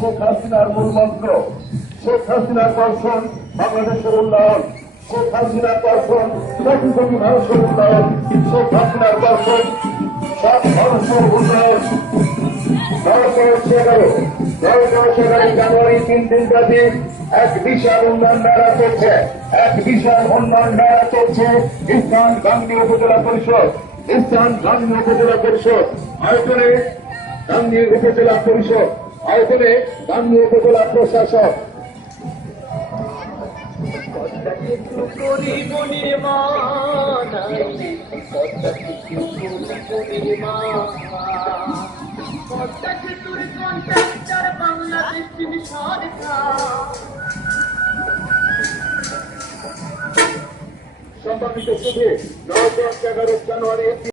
শেখ হাসিনার মূলমন্ত্র, শেখ হাসিনার দর্শন বাংলাদেশের উন্নয়ন, শেখ হাসিনার দর্শন কোটি কোটি মানুষের উন্নয়ন, শেখ হাসিনার দর্শন সব মানুষের উন্নয়ন। 11 জানুয়ারি 3 দিন ব্যাপী এক বিশাল উন্নয়ন মেলা চলছে, এক বিশাল উন্নয়ন মেলা চলছে ইস্টার্ন গাংনী উপজেলা পরিষদ, ইস্টার্ন গাংনী উপজেলা পরিষদ আয়তনে, গাংনী উপজেলা পরিষদ আয়তনে, গাংনী উপজেলা প্রশাসক। সম্মানিত শুধু 11 জানুয়ারি